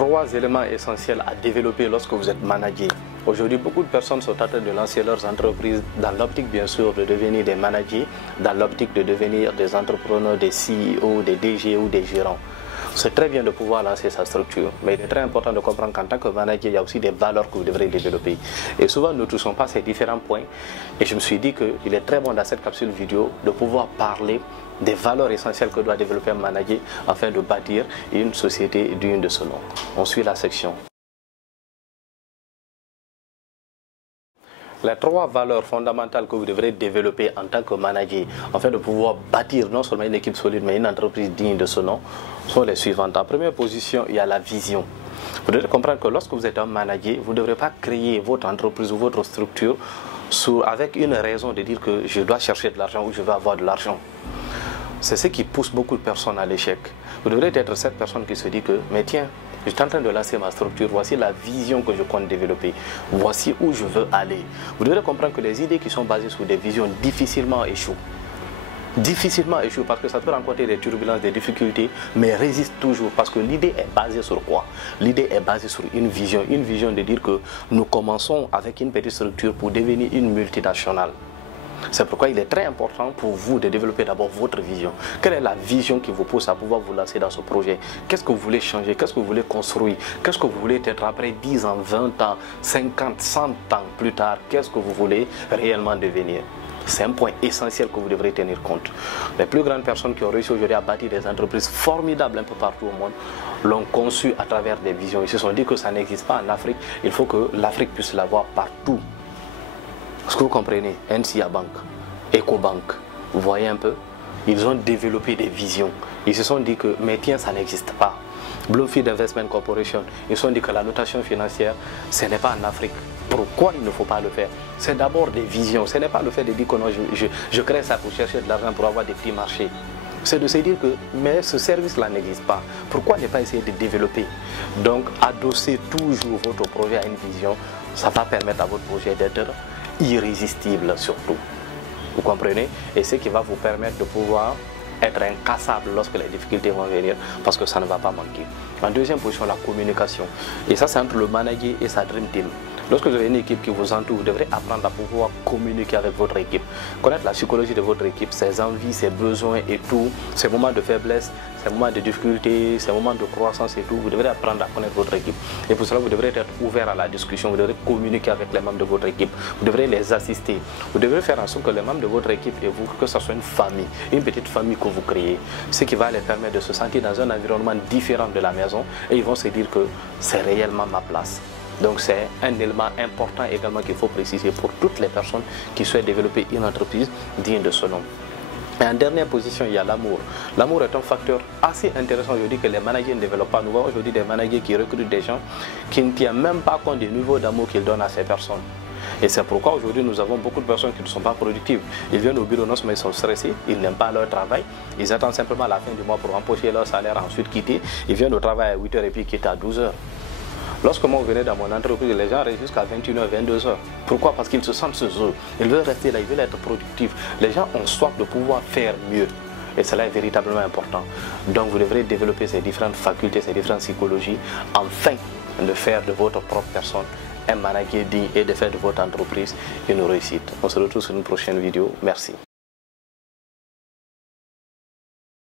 3 éléments essentiels à développer lorsque vous êtes manager. Aujourd'hui, beaucoup de personnes sont en train de lancer leurs entreprises dans l'optique, bien sûr, de devenir des managers, dans l'optique de devenir des entrepreneurs, des CEO, des DG ou des gérants. C'est très bien de pouvoir lancer sa structure, mais il est très important de comprendre qu'en tant que manager, il y a aussi des valeurs que vous devrez développer. Et souvent, nous ne touchons pas ces différents points. Et je me suis dit qu'il est très bon dans cette capsule vidéo de pouvoir parler des valeurs essentielles que doit développer un manager afin de bâtir une société digne de ce nom. On suit la section. Les 3 valeurs fondamentales que vous devrez développer en tant que manager afin de pouvoir bâtir non seulement une équipe solide mais une entreprise digne de ce nom sont les suivantes. En première position, il y a la vision. Vous devez comprendre que lorsque vous êtes un manager, vous ne devrez pas créer votre entreprise ou votre structure avec une raison de dire que je dois chercher de l'argent ou je veux avoir de l'argent. C'est ce qui pousse beaucoup de personnes à l'échec. Vous devrez être cette personne qui se dit que, mais tiens, je suis en train de lancer ma structure, voici la vision que je compte développer, voici où je veux aller. Vous devrez comprendre que les idées qui sont basées sur des visions difficilement échouent. Difficilement échouent parce que ça peut rencontrer des turbulences, des difficultés, mais résiste toujours parce que l'idée est basée sur quoi? L'idée est basée sur une vision de dire que nous commençons avec une petite structure pour devenir une multinationale. C'est pourquoi il est très important pour vous de développer d'abord votre vision. Quelle est la vision qui vous pousse à pouvoir vous lancer dans ce projet? Qu'est-ce que vous voulez changer? Qu'est-ce que vous voulez construire? Qu'est-ce que vous voulez être après 10 ans, 20 ans, 50, 100 ans plus tard? Qu'est-ce que vous voulez réellement devenir? C'est un point essentiel que vous devrez tenir compte. Les plus grandes personnes qui ont réussi aujourd'hui à bâtir des entreprises formidables un peu partout au monde l'ont conçu à travers des visions. Ils se sont dit que ça n'existe pas en Afrique. Il faut que l'Afrique puisse l'avoir partout. Est-ce que vous comprenez? NCA Bank, EcoBank, vous voyez un peu? Ils ont développé des visions. Ils se sont dit que, mais tiens, ça n'existe pas. Bloomfield Investment Corporation, ils se sont dit que la notation financière, ce n'est pas en Afrique. Pourquoi il ne faut pas le faire? C'est d'abord des visions. Ce n'est pas le fait de dire que non, je crée ça pour chercher de l'argent, pour avoir des petits marchés. C'est de se dire que, mais ce service-là n'existe pas. Pourquoi ne pas essayer de développer? Donc, adosser toujours votre projet à une vision, ça va permettre à votre projet d'être irrésistible surtout. Vous comprenez? Et ce qui va vous permettre de pouvoir être incassable lorsque les difficultés vont venir parce que ça ne va pas manquer. En deuxième position, la communication. Et ça, c'est entre le manager et sa dream team. Lorsque vous avez une équipe qui vous entoure, vous devrez apprendre à pouvoir communiquer avec votre équipe. Connaître la psychologie de votre équipe, ses envies, ses besoins et tout, ses moments de faiblesse, ses moments de difficulté, ses moments de croissance et tout. Vous devrez apprendre à connaître votre équipe. Et pour cela, vous devrez être ouvert à la discussion. Vous devrez communiquer avec les membres de votre équipe. Vous devrez les assister. Vous devrez faire en sorte que les membres de votre équipe et vous, que ce soit une famille, une petite famille que vous créez. Ce qui va les permettre de se sentir dans un environnement différent de la maison. Et ils vont se dire que c'est réellement ma place. Donc c'est un élément important également qu'il faut préciser pour toutes les personnes qui souhaitent développer une entreprise digne de ce nom. Et en dernière position, il y a l'amour. L'amour est un facteur assez intéressant aujourd'hui que les managers ne développent pas. Nous voyons aujourd'hui des managers qui recrutent des gens qui ne tiennent même pas compte du niveau d'amour qu'ils donnent à ces personnes. Et c'est pourquoi aujourd'hui nous avons beaucoup de personnes qui ne sont pas productives. Ils viennent au bureau non seulement ils sont stressés, ils n'aiment pas leur travail, ils attendent simplement la fin du mois pour empocher leur salaire, ensuite quitter. Ils viennent au travail à 8 h et puis quittent à 12 h. Lorsque moi je venais dans mon entreprise, les gens restent jusqu'à 21 h, 22 h. Pourquoi? Parce qu'ils se sentent ce jour. Ils veulent rester là, ils veulent être productifs. Les gens ont soif de pouvoir faire mieux. Et cela est véritablement important. Donc vous devrez développer ces différentes facultés, ces différentes psychologies, afin de faire de votre propre personne un manager digne et de faire de votre entreprise une réussite. On se retrouve sur une prochaine vidéo. Merci.